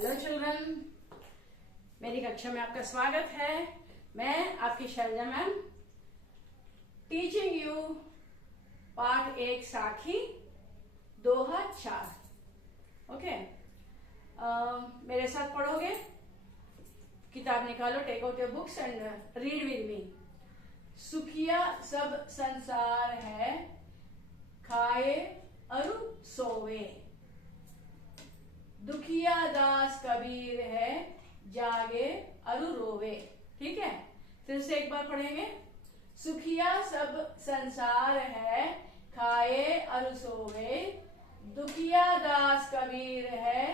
Hello children, मेरी कक्षा में आपका स्वागत है। मैं आपकी शैलजा मैम, टीचिंग यू पाठ 1 साखी दोहा 4। ओके, मेरे साथ पढ़ोगे? किताब निकालो, take out your books and read with me. सुखिया सब संसार है, खाए अरु सोवे। दुखिया दास कबीर है, जागे अरु रोवे। ठीक है, फिर से एक बार पढ़ेंगे। सुखिया सब संसार है, खाए अरु सोवे। दुखिया दास कबीर है,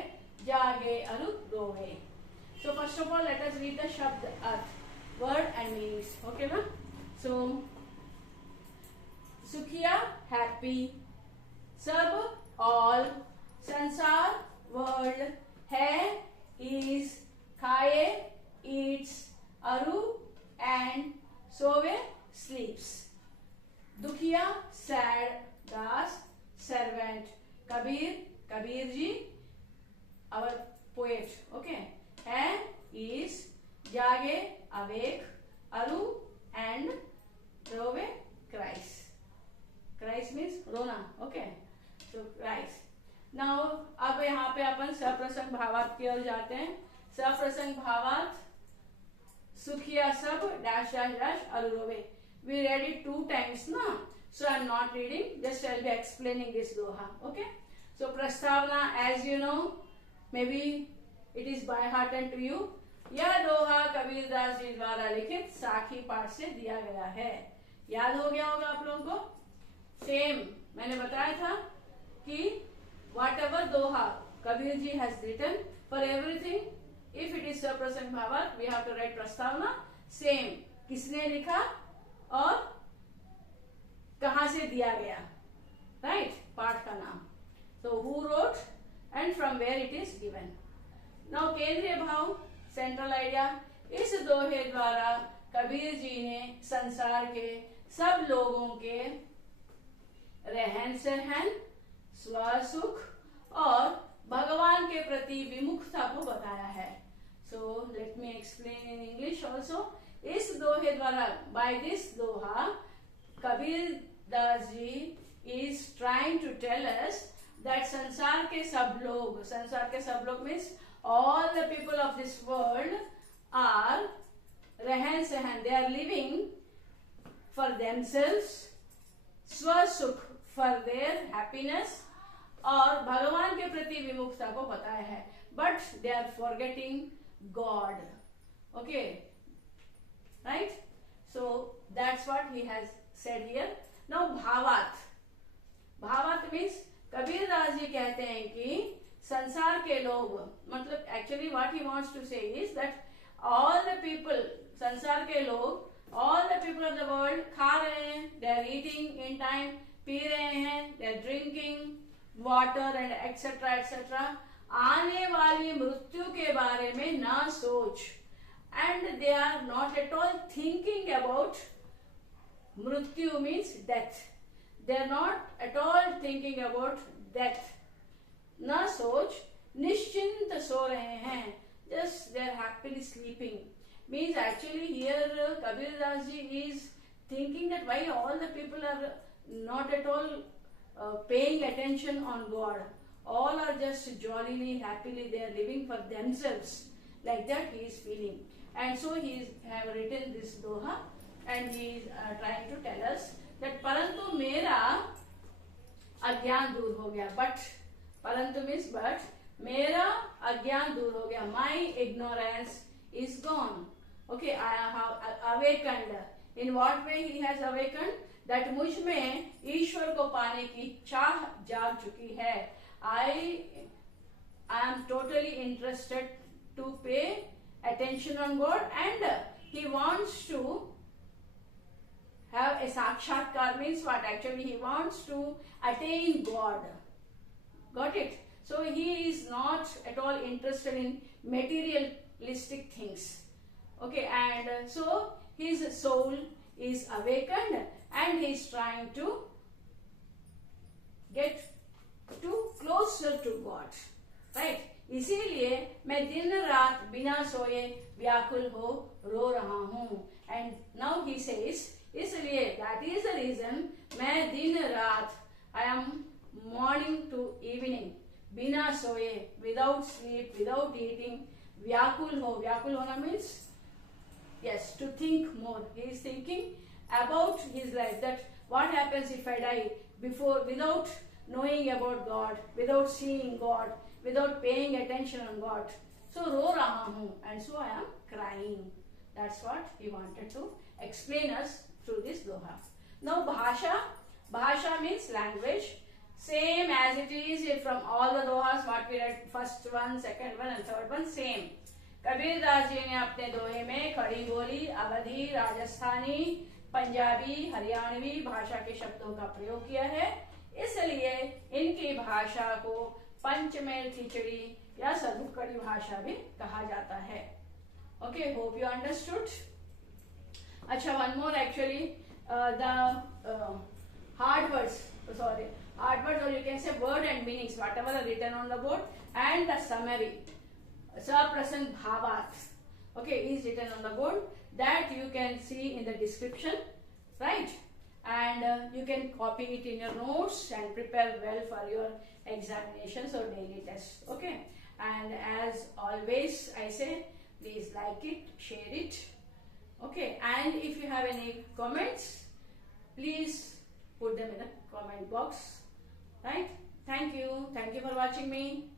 जागे अरु रोवे। So first of all, let us read the shabd arth, word and meanings. Okay na? So सुखिया happy, सब all, संसार world, है is, खाए eats, अरु and सोवे sleeps. दुखिया sad, दास servant, Kabir ji our poet. Okay, है is, जागे awake, अरु and रोवे cries. Cries means रोना. Okay, so cries. Now अब यहाँ पे अपन सप्रसंग भावार्थ की ओर जाते हैं। सप्रसंग भावार्थ, सुखिया सब डैश डैश डैश अरु रोवे। We read it 2 times ना, so I'm not reading, just I'll be explaining this doha. Okay, so प्रस्तावना, as you know, maybe it is by heart and to you। यह दोहा कबीरदास जी द्वारा लिखित साखी पाठ से दिया गया है। याद हो गया होगा आप लोगों को। सेम मैंने बताया था कि whatever doha Kabir ji has written, for everything, if it is सप्रसंग भावार्थ, we have to write प्रस्तावना। सेम किसने लिखा और कहां से दिया गया, राइट, पाठ का नाम। So who wrote and from where it is given। Now केंद्रीय भाव, सेंट्रल आइडिया। इस दोहे द्वारा कबीर जी ने संसार के सब लोगों के रहन सहन, स्वसुख और भगवान के प्रति विमुखता को बताया है। So let me explain in English also. इस दोहे द्वारा, by this doha, Kabir Das ji is trying to tell us that संसार के सब लोग means all the people of this world are रहन सहन, they are living for themselves, स्वसुख फॉर देयर हैप्पीनेस, और भगवान के प्रति विमुखता को बताया है। But they are forgetting God. Okay, right, so that's what he has said here. Now भावार्थ मीन्स कबीर दास जी कहते हैं कि संसार के लोग, मतलब actually what he wants to say is that all the people, संसार के लोग, all the people of the world खा रहे हैं, they are eating in time, पी रहे हैं, they are drinking water and etcetera etcetera. आने वाली मृत्यु के बारे में ना सोच, and they are not at all thinking about मृत्यु means death. They are not at all thinking about death. ना सोच, निश्चिंत सो रहे हैं, just they are happily sleeping. Means actually here Kabir Das ji is thinking that why all the people are not at all paying attention on God. All are just jollily, happily, they are living for themselves. Like that he is feeling. And so he have written this doha and he is trying to tell us that परंतु मेरा अज्ञान दूर हो गया। But, परंतु means but, मेरा अज्ञान दूर हो गया। My ignorance is gone. Okay, I have awakened. In what way he has awakened? That मुझ में ईश्वर को पाने की चाह जाग चुकी है। I am totally interested to pay attention on God and he wants to have a साक्षात्कार means what? Actually he wants to attain God. Got it? So he is not at all interested in materialistic things. Okay, and so his soul is awakened and he is trying to get to closer to God, right? इसीलिए मैं दिन रात बिना सोए व्याकुल हो रो रहा हूँ. एंड नाउ ही सेज, इसलिए दैट इज द रीजन मैं दिन रात, I am morning to evening, बिना सोए, विदाउट स्लीप, विदाउट ईटिंग, व्याकुल हो. व्याकुल होना means yes, to think more. He is thinking about his life, that what happens if I die before, without knowing about God, without seeing God, without paying attention on God. So ro raha hu, and so I am crying. That's what he wanted to explain us through this doha. Now bhasha, bhasha means language, same as it is from all the dohas what we read, first one, second one and third one, same. Kabir Das ji ने अपने दोहे में खड़ी बोली, अवधी, राजस्थानी, पंजाबी, हरियाणवी भाषा के शब्दों का प्रयोग किया है. इसलिए इनकी भाषा को पंचमेल खिचड़ी या सदुक्कड़ी भाषा भी कहा जाता है. Okay, hope you understood. अच्छा, one more actually, the hard words, hard words, or you can say word and meanings, whatever are written on the board, and the summary, saprasang bhavat, okay, is written on the board, that you can see in the description, right? And you can copy it in your notes and prepare well for your examinations or daily tests. Okay, and as always I say, please like it, share it. Okay, and if you have any comments, please put them in the comment box, right? Thank you for watching me.